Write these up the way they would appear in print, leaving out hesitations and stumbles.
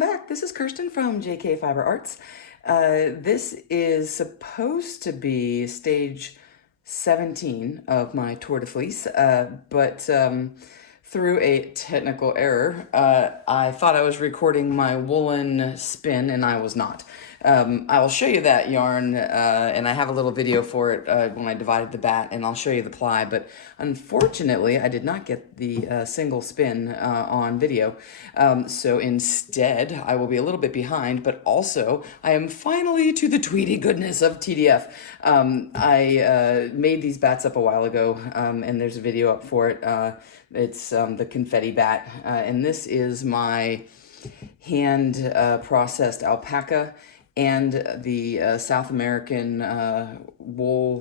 back. This is Kirsten from JK Fiber Arts. This is supposed to be stage 17 of my Tour de Fleece, but through a technical error, I thought I was recording my woolen spin and I was not. I will show you that yarn, and I have a little video for it when I divided the bat, and I'll show you the ply, but unfortunately I did not get the single spin on video. So instead I will be a little bit behind, but also I am finally to the Tweety goodness of TDF. I made these bats up a while ago, and there's a video up for it. It's the Confetti bat, and this is my hand processed alpaca and the South American wool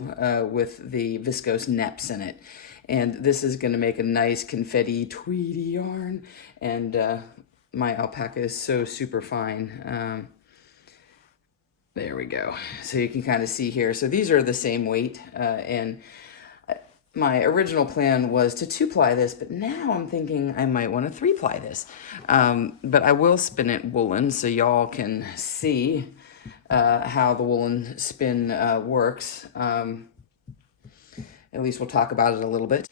with the viscose neps in it. And this is going to make a nice confetti tweedy yarn. And my alpaca is so super fine. There we go. So you can kind of see here. So these are the same weight. And my original plan was to 2-ply this, but now I'm thinking I might want to 3-ply this. But I will spin it woolen so y'all can see how the woolen spin works. At least we'll talk about it a little bit.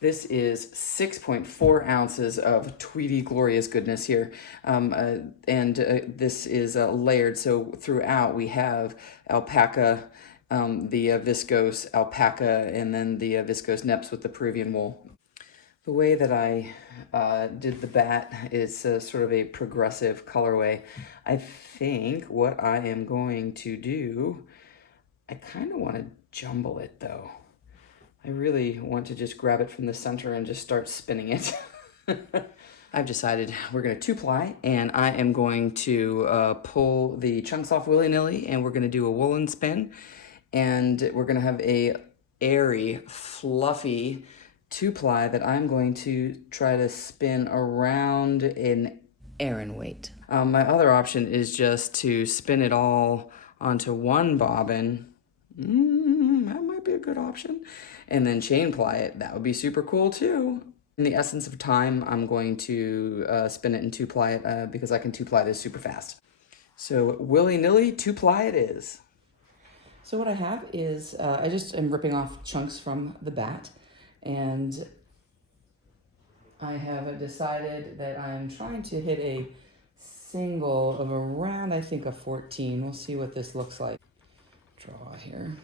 This is 6.4 ounces of Tweety glorious goodness here. This is layered, so throughout we have alpaca, the viscose alpaca, and then the viscose neps with the Peruvian wool. The way that I did the bat is sort of a progressive colorway. I think what I am going to do, I kind of want to jumble it though. I really want to just grab it from the center and just start spinning it. I've decided we're going to 2-ply, and I am going to pull the chunks off willy-nilly, and we're going to do a woolen spin, and we're going to have a airy, fluffy 2-ply that I'm going to try to spin around an Aran weight. My other option is just to spin it all onto one bobbin. That might be a good option. And then chain ply it. That would be super cool too. In the essence of time, I'm going to spin it and 2-ply it because I can 2-ply this super fast. So willy-nilly 2-ply it is. So what I have is, I just am ripping off chunks from the bat, and I have decided that I'm trying to hit a single of around, I think, a 14. We'll see what this looks like. Draw here.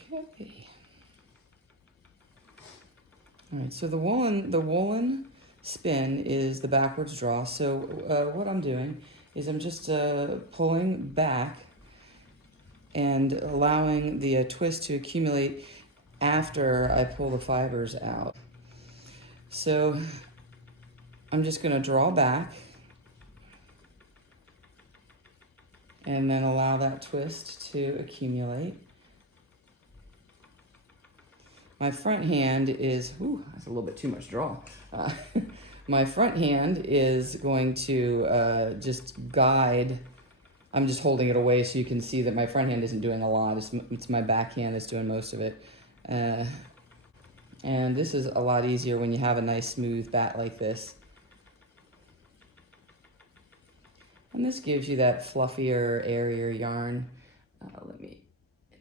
Okay. All right, so the woolen spin is the backwards draw. So what I'm doing is I'm just pulling back and allowing the twist to accumulate after I pull the fibers out. So I'm just going to draw back and then allow that twist to accumulate. My front hand is, ooh, that's a little bit too much draw. My front hand is going to just guide. I'm just holding it away so you can see that my front hand isn't doing a lot. It's my back hand that's doing most of it. And this is a lot easier when you have a nice smooth bat like this. And this gives you that fluffier, airier yarn. Let me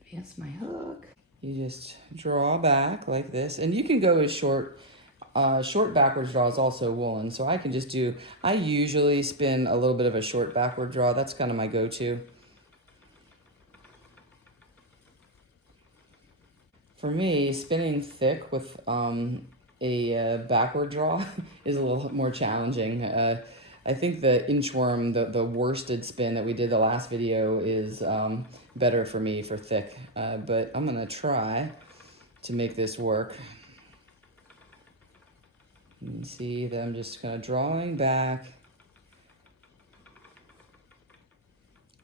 advance my hook. You just draw back like this, and you can go as short. Short backwards draw is also woolen, so I can just do, I usually spin a little bit of a short backward draw. That's kind of my go-to. For me, spinning thick with a backward draw is a little more challenging. I think the inchworm, the worsted spin that we did the last video is better for me for thick, but I'm gonna try to make this work. You can see that I'm just kind of drawing back.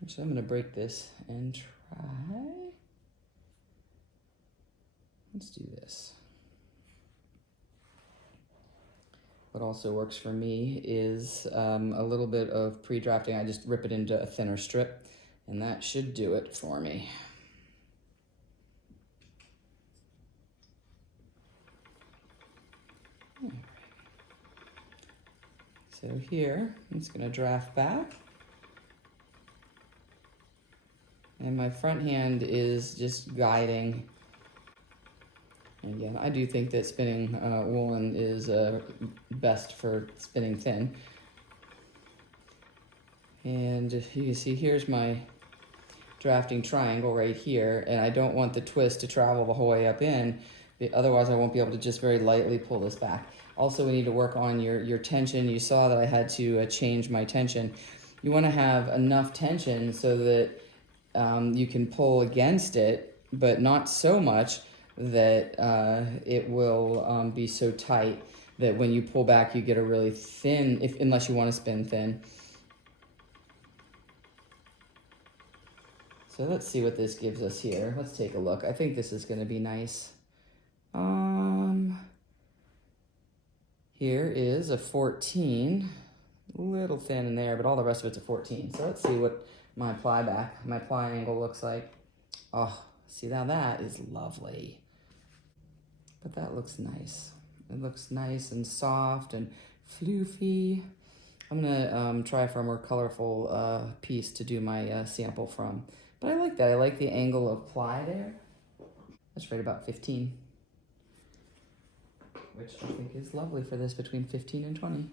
So I'm gonna break this and try. Let's do this. What also works for me is a little bit of pre-drafting. I just rip it into a thinner strip, and that should do it for me. So here, I'm just gonna draft back. And my front hand is just guiding. And again, I do think that spinning woolen is best for spinning thin. And you can see here's my drafting triangle right here, and I don't want the twist to travel the whole way up in, otherwise I won't be able to just very lightly pull this back. Also, we need to work on your tension. You saw that I had to change my tension. You want to have enough tension so that you can pull against it, but not so much that it will be so tight that when you pull back you get a really thin, unless you want to spin thin. So let's see what this gives us here. Let's take a look. I think this is going to be nice. Here is a 14, a little thin in there, but all the rest of it's a 14. So let's see what my ply angle looks like. Oh, see now that is lovely. But that looks nice. It looks nice and soft and floofy. I'm gonna try for a more colorful piece to do my sample from. But I like that. I like the angle of ply there. That's right about 15, which I think is lovely for this, between 15 and 20.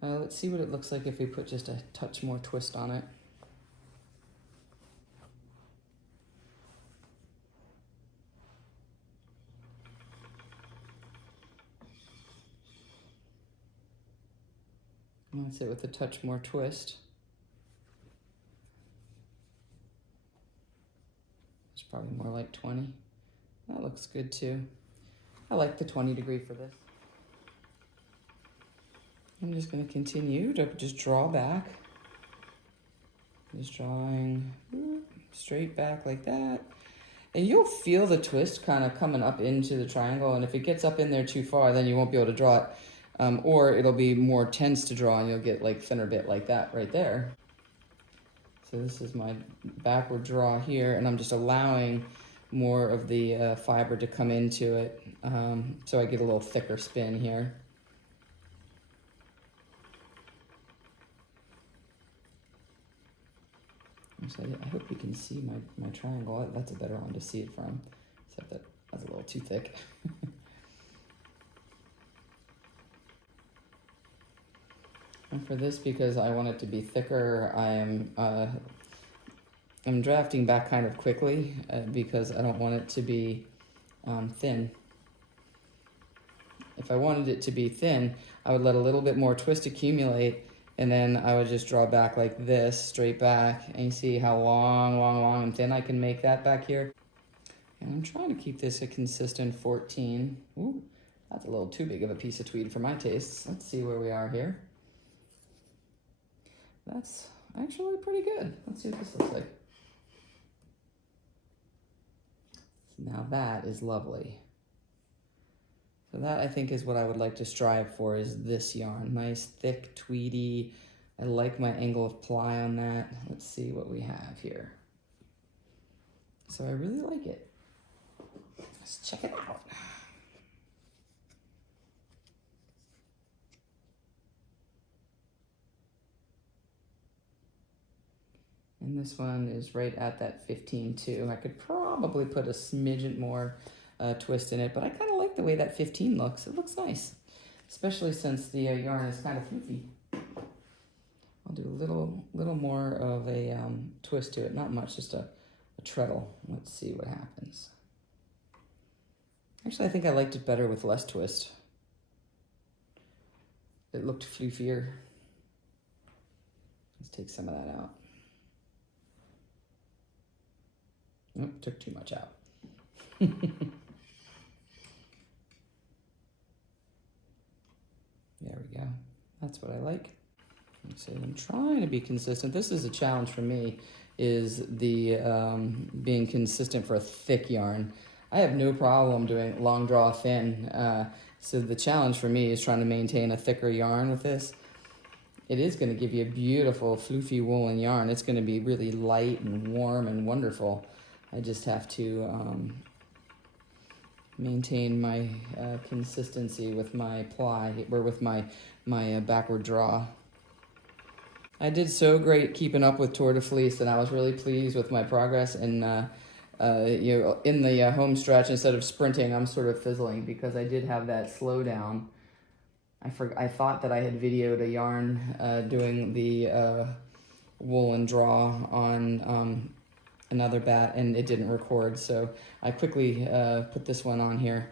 Let's see what it looks like if we put just a touch more twist on it. That's it with a touch more twist. It's probably more like 20. That looks good too. I like the 20 degree for this. I'm just going to continue to just draw back. Just drawing straight back like that. And you'll feel the twist kind of coming up into the triangle, and if it gets up in there too far, then you won't be able to draw it. Or it'll be more tense to draw and you'll get like thinner bit like that right there. So this is my backward draw here, and I'm just allowing more of the fiber to come into it, so I get a little thicker spin here. Actually, I hope you can see my triangle. That's a better one to see it from, except that that's a little too thick. And for this, because I want it to be thicker, I'm drafting back kind of quickly because I don't want it to be thin. If I wanted it to be thin, I would let a little bit more twist accumulate, and then I would just draw back like this, straight back, and you see how long and thin I can make that back here. And I'm trying to keep this a consistent 14. Ooh, that's a little too big of a piece of tweed for my tastes. Let's see where we are here. That's actually pretty good. Let's see what this looks like. Now that is lovely. So that, I think, is what I would like to strive for, is this yarn. Nice, thick, tweedy. I like my angle of ply on that. Let's see what we have here. So I really like it. Let's check it out. And this one is right at that 15 too. I could probably put a smidgen more twist in it, but I kind of like the way that 15 looks. It looks nice, especially since the yarn is kind of floofy. I'll do a little more of a twist to it, not much, just a treadle. Let's see what happens. Actually, I think I liked it better with less twist. It looked floofier. Let's take some of that out. Oh, took too much out. There we go. That's what I like. So I'm trying to be consistent. This is a challenge for me, is the being consistent for a thick yarn. I have no problem doing long draw thin. So the challenge for me is trying to maintain a thicker yarn with this. It is going to give you a beautiful floofy woolen yarn. It's going to be really light and warm and wonderful. I just have to maintain my consistency with my ply, or with my backward draw. I did so great keeping up with Tour de Fleece, and I was really pleased with my progress. And in the home stretch, instead of sprinting, I'm sort of fizzling because I did have that slowdown. I thought that I had videoed a yarn doing the woolen draw on another bat, and it didn't record. So I quickly put this one on here.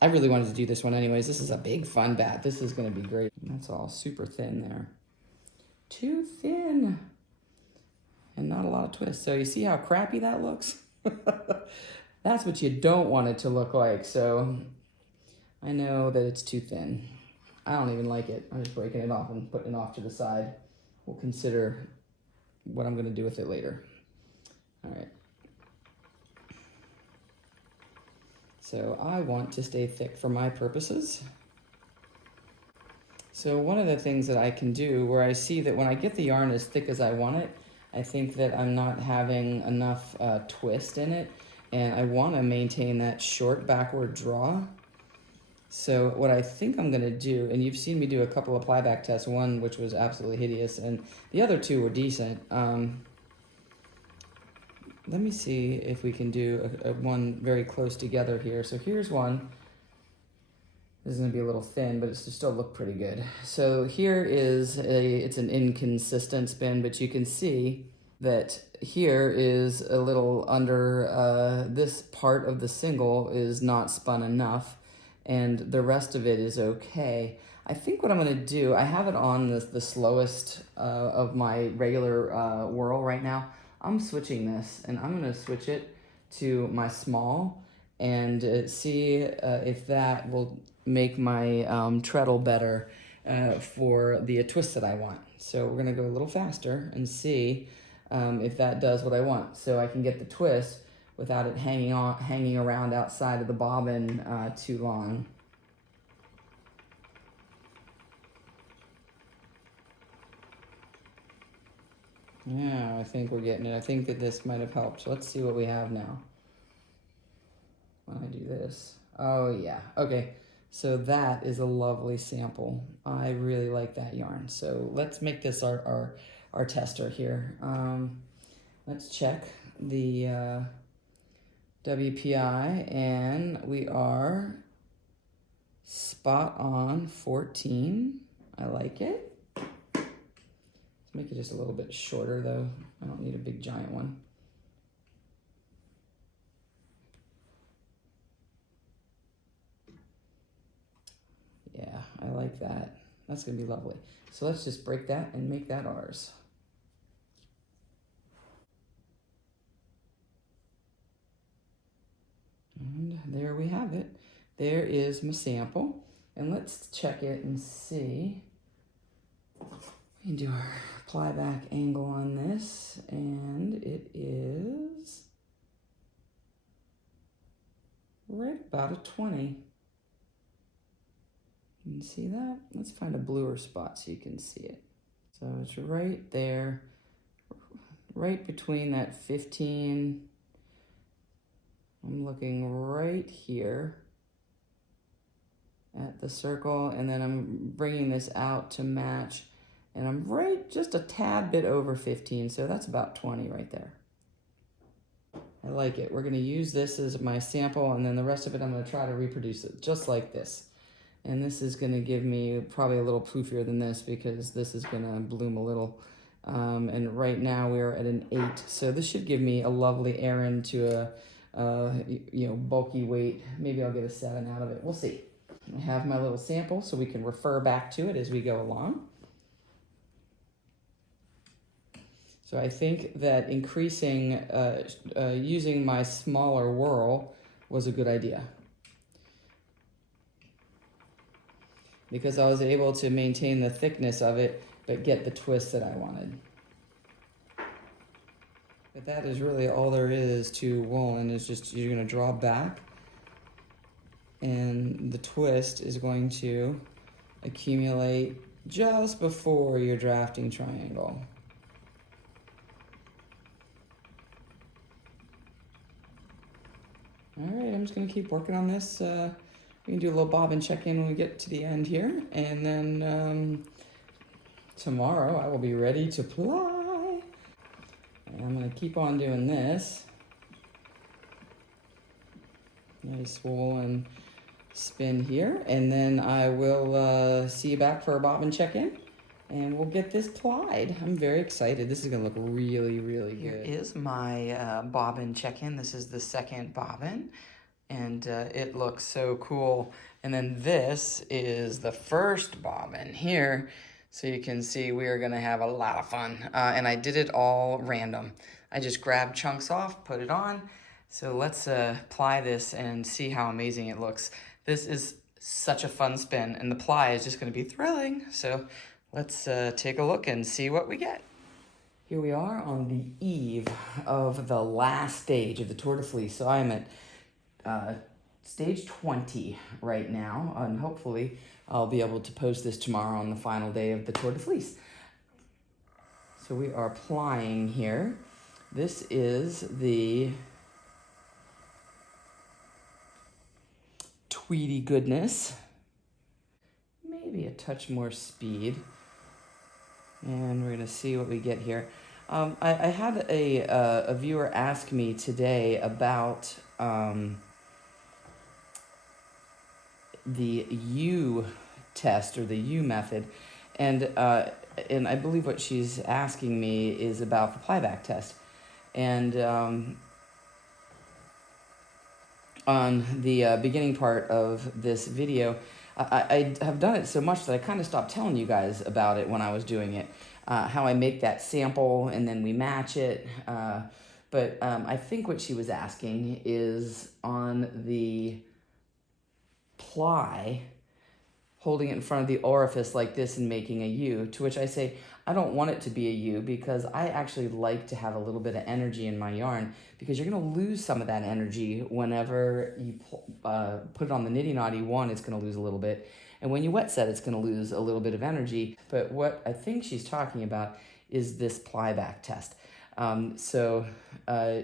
I really wanted to do this one anyways. This is a big fun bat. This is going to be great. That's all super thin there. Too thin. And not a lot of twist. So you see how crappy that looks? That's what you don't want it to look like. So I know that it's too thin. I don't even like it. I'm just breaking it off and putting it off to the side. We'll consider what I'm going to do with it later. All right. So I want to stay thick for my purposes. So one of the things that I can do where I see that when I get the yarn as thick as I want it, I think that I'm not having enough twist in it, and I want to maintain that short backward draw. So what I think I'm going to do, and you've seen me do a couple of ply back tests, one which was absolutely hideous, and the other two were decent. Let me see if we can do a one very close together here. So here's one. This is going to be a little thin, but it's to still look pretty good. So here is it's an inconsistent spin, but you can see that here is a little under, this part of the single is not spun enough, and the rest of it is okay. I think what I'm going to do, I have it on the slowest of my regular whirl right now. I'm switching this, and I'm going to switch it to my small and see if that will make my treadle better for the twist that I want. So we're going to go a little faster and see if that does what I want. So I can get the twist without it hanging around outside of the bobbin too long. Yeah, I think we're getting it. I think that this might have helped. So let's see what we have now. When I do this. Oh yeah, okay. So that is a lovely sample. I really like that yarn. So let's make this our tester here. Let's check the WPI, and we are spot on 14. I like it. Make it just a little bit shorter though. I don't need a big giant one. Yeah, I like that. That's gonna be lovely. So let's just break that and make that ours. And there we have it. There is my sample. And let's check it and see. We can do our ply back angle on this, and it is right about a 20. You can see that? Let's find a bluer spot so you can see it. So it's right there, right between that 15. I'm looking right here at the circle, and then I'm bringing this out to match, and I'm right just a tad bit over 15, so that's about 20 right there. I like it. We're going to use this as my sample, and then the rest of it I'm going to try to reproduce it just like this. And this is going to give me probably a little poofier than this because this is going to bloom a little. And right now we're at an 8, so this should give me a lovely errand to a bulky weight. Maybe I'll get a 7 out of it. We'll see. I have my little sample so we can refer back to it as we go along. So I think that increasing, using my smaller whirl was a good idea, because I was able to maintain the thickness of it, but get the twist that I wanted. But that is really all there is to woolen, is just you're gonna draw back, and the twist is going to accumulate just before your drafting triangle. All right, I'm just gonna keep working on this. We can do a little bobbin check-in when we get to the end here, and then tomorrow I will be ready to ply. And I'm gonna keep on doing this. Nice woolen spin here, and then I will see you back for a bobbin check-in, and we'll get this plied. I'm very excited. This is gonna look really, really good. Here is my bobbin check-in. This is the second bobbin, and it looks so cool. And then this is the first bobbin here, so you can see we are gonna have a lot of fun. And I did it all random. I just grabbed chunks off, put it on. So let's ply this and see how amazing it looks. This is such a fun spin, and the ply is just gonna be thrilling. So let's take a look and see what we get. Here we are on the eve of the last stage of the Tour de Fleece. So I'm at stage 20 right now, and hopefully I'll be able to post this tomorrow on the final day of the Tour de Fleece. So we are plying here. This is the Tweedy goodness. Maybe a touch more speed. And we're gonna see what we get here. I had a viewer ask me today about the U test, or the U method, and I believe what she's asking me is about the plyback test. And on the beginning part of this video, I have done it so much that I kind of stopped telling you guys about it when I was doing it, how I make that sample and then we match it. But I think what she was asking is on the ply, holding it in front of the orifice like this and making a U, to which I say, I don't want it to be a U because I actually like to have a little bit of energy in my yarn, because you're going to lose some of that energy whenever you put it on the nitty knotty one. It's going to lose a little bit, and when you wet set, it's going to lose a little bit of energy. But what I think she's talking about is this plyback test. So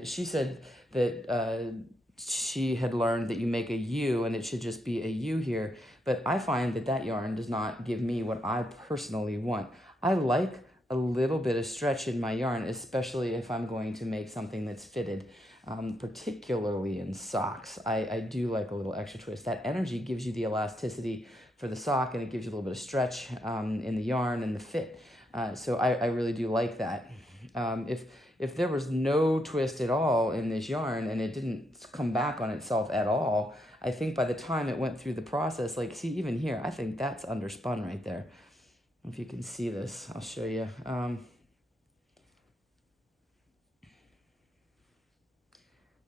she said that she had learned that you make a U and it should just be a U here, but I find that that yarn does not give me what I personally want. I like a little bit of stretch in my yarn, especially if I'm going to make something that's fitted, particularly in socks. I do like a little extra twist. That energy gives you the elasticity for the sock, and it gives you a little bit of stretch in the yarn and the fit. So I really do like that. If there was no twist at all in this yarn and it didn't come back on itself at all, I think by the time it went through the process, like, see, even here, I think that's underspun right there. If you can see this, I'll show you.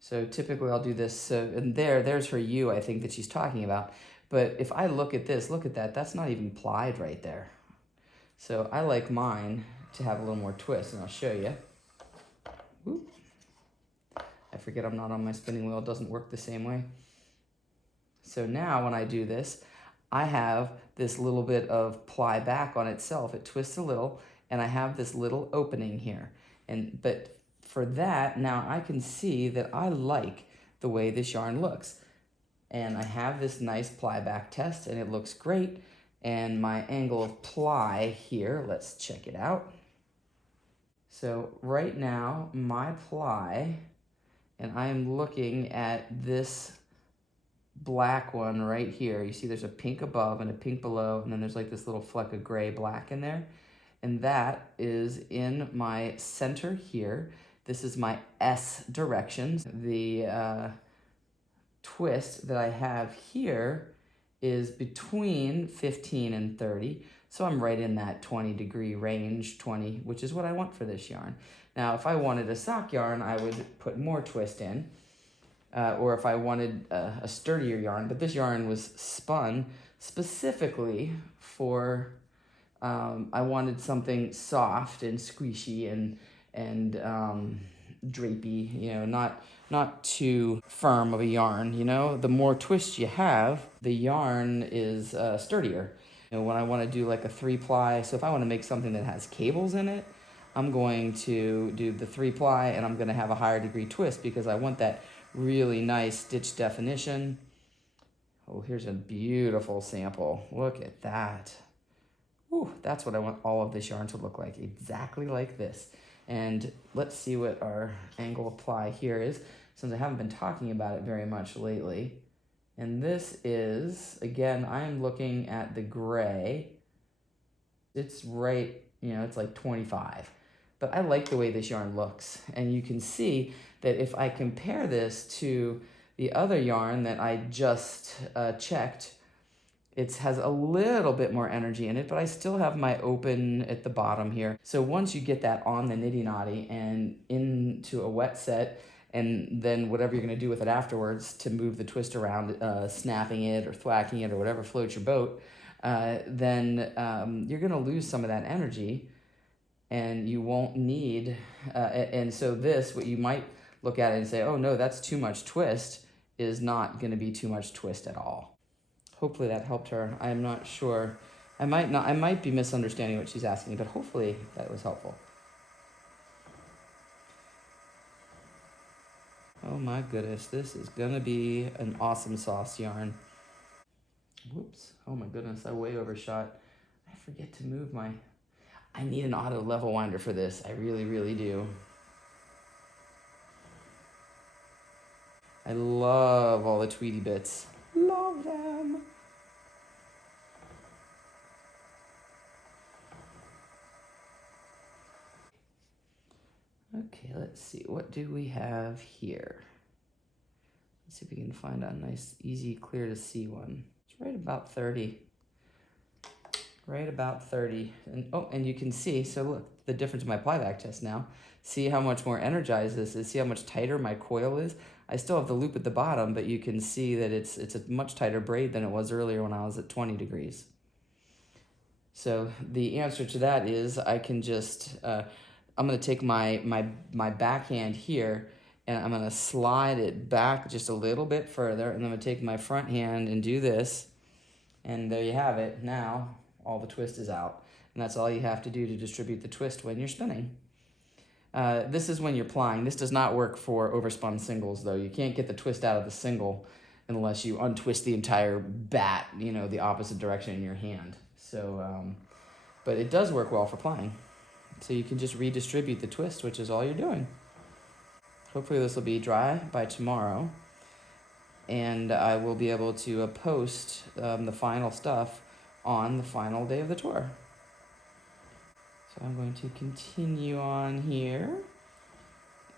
So typically I'll do this, so, and there's her U, I think, that she's talking about. But if I look at this, look at that, that's not even plied right there. So I like mine to have a little more twist, and I'll show you. Whoop. I forget I'm not on my spinning wheel, it doesn't work the same way. So now when I do this, I have this little bit of ply back on itself. It twists a little, and I have this little opening here. But for that, now I can see that I like the way this yarn looks. And I have this nice ply back test, and it looks great. And my angle of ply here, let's check it out. So right now, my ply, and I am looking at this black one right here. You see there's a pink above and a pink below, and then there's like this little fleck of gray black in there. And that is in my center here. This is my S direction. The twist that I have here is between 15 and 30. So I'm right in that 20-degree range, 20, which is what I want for this yarn. Now, if I wanted a sock yarn, I would put more twist in. Or if I wanted a sturdier yarn, but this yarn was spun specifically for, I wanted something soft and squishy and drapey, you know, not too firm of a yarn, you know. The more twist you have, the yarn is sturdier. You know, when I want to do like a 3-ply, so if I want to make something that has cables in it, I'm going to do the 3-ply, and I'm going to have a higher degree twist because I want that really nice stitch definition. Oh, here's a beautiful sample. Look at that. Whew. Whew, that's what I want all of this yarn to look like, exactly like this. And let's see what our angle apply here is, since I haven't been talking about it very much lately. And this is, again, I'm looking at the gray. It's right, you know, it's like 25. But I like the way this yarn looks. And you can see that if I compare this to the other yarn that I just checked, it has a little bit more energy in it, but I still have my open at the bottom here. So once you get that on the Nitty Knotty and into a wet set, and then whatever you're gonna do with it afterwards to move the twist around, snapping it or thwacking it or whatever floats your boat, then you're gonna lose some of that energy and you won't need, and so this, what you might look at it and say, oh no, that's too much twist, is not gonna be too much twist at all. Hopefully that helped her. I'm not sure. I might be misunderstanding what she's asking, but hopefully that was helpful. Oh my goodness, this is gonna be an awesome sauce yarn. Whoops, oh my goodness, I way overshot. I forget to move my, I need an auto level winder for this. I really, really do. I love all the Tweety bits. Love them. Okay, let's see. What do we have here? Let's see if we can find a nice, easy, clear to see one. It's right about 30. Right about 30. And oh, and you can see, so look, the difference in my plyback test now. See how much more energized this is. See how much tighter my coil is. I still have the loop at the bottom, but you can see that it's a much tighter braid than it was earlier when I was at 20 degrees. So the answer to that is I can just, I'm gonna take my backhand here and I'm gonna slide it back just a little bit further, and I'm gonna take my front hand and do this, and there you have it. Now all the twist is out, and that's all you have to do to distribute the twist when you're spinning. This is when you're plying. This does not work for overspun singles, though. You can't get the twist out of the single unless you untwist the entire bat, you know, the opposite direction in your hand. So, but it does work well for plying. So you can just redistribute the twist, which is all you're doing. Hopefully this will be dry by tomorrow, and I will be able to post the final stuff on the final day of the tour. So I'm going to continue on here,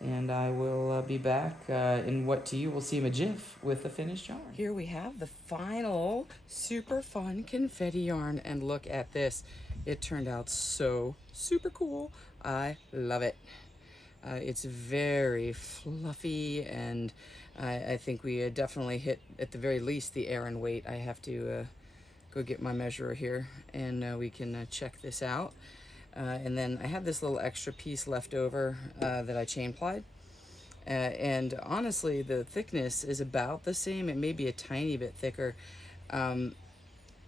and I will be back in what to you will seem a jiff with the finished yarn. Here we have the final super fun confetti yarn, and look at this. It turned out so super cool. I love it. It's very fluffy, and I think we definitely hit, at the very least, the Aran weight. I have to go get my measurer here, and we can check this out. And then I had this little extra piece left over that I chain plied. And honestly, the thickness is about the same. It may be a tiny bit thicker.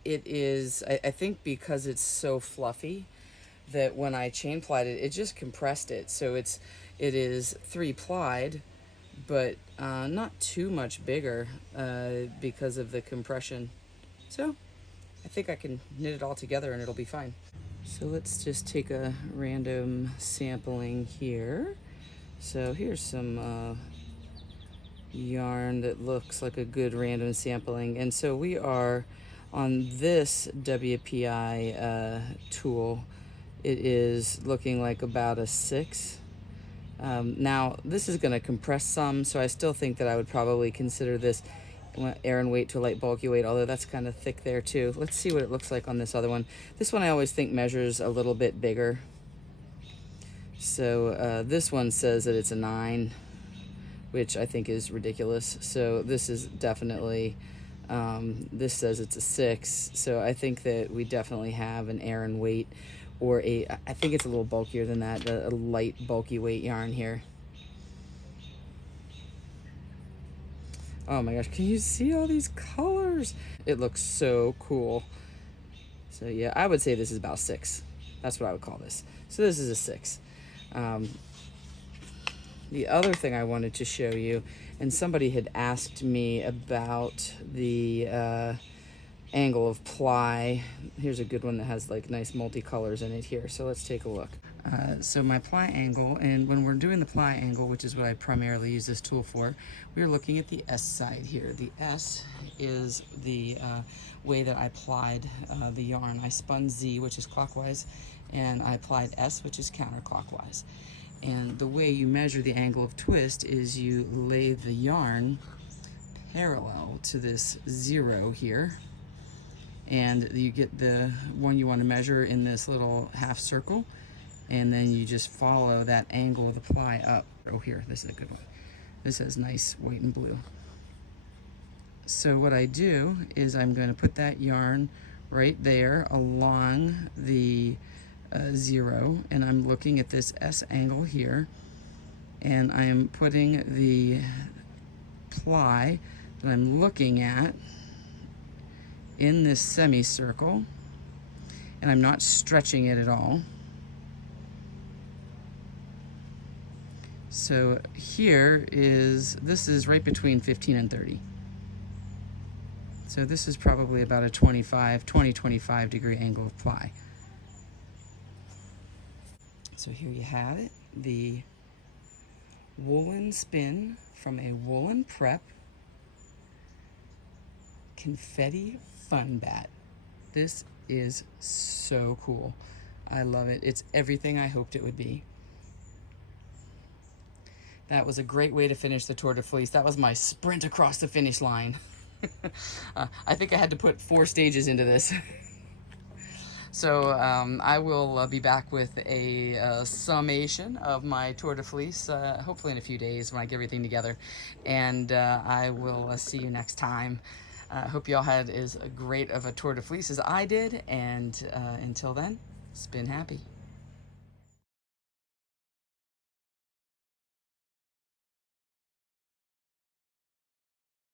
It is, I think because it's so fluffy, that when I chain plied it, it just compressed it. So it is 3-plied, but not too much bigger because of the compression. So I think I can knit it all together and it'll be fine. So let's just take a random sampling here. So here's some yarn that looks like a good random sampling. And so we are on this WPI tool. It is looking like about a 6. Now this is going to compress some, so I still think that I would probably consider this Aran weight to a light bulky weight, although that's kind of thick there too. Let's see what it looks like on this other one. This one I always think measures a little bit bigger. So this one says that it's a 9, which I think is ridiculous. So this is definitely, this says it's a 6. So I think that we definitely have an Aran weight, or I think it's a little bulkier than that, a light bulky weight yarn here. Oh my gosh, can you see all these colors? It looks so cool. So yeah, I would say this is about 6. That's what I would call this. So this is a 6. The other thing I wanted to show you, and somebody had asked me about the angle of ply. Here's a good one that has like nice multicolors in it here. So let's take a look. So my ply angle, and when we're doing the ply angle, which is what I primarily use this tool for, we're looking at the S side here. The S is the way that I plied the yarn. I spun Z, which is clockwise, and I applied S, which is counterclockwise. And the way you measure the angle of twist is you lay the yarn parallel to this 0 here, and you get the one you want to measure in this little half circle, and then you just follow that angle of the ply up. Oh, here, this is a good one. This has nice white and blue. So what I do is I'm going to put that yarn right there along the 0, and I'm looking at this S angle here, and I am putting the ply that I'm looking at in this semicircle, and I'm not stretching it at all. So here is, this is right between 15 and 30. So this is probably about a 20-25 degree angle of ply. So here you have it, the woolen spin from a woolen prep confetti fun bat. This is so cool. I love it. It's everything I hoped it would be. That was a great way to finish the Tour de Fleece. That was my sprint across the finish line. I think I had to put 4 stages into this. So I will be back with a summation of my Tour de Fleece, hopefully in a few days when I get everything together. And I will see you next time. I hope you all had as great of a Tour de Fleece as I did. And until then, spin happy.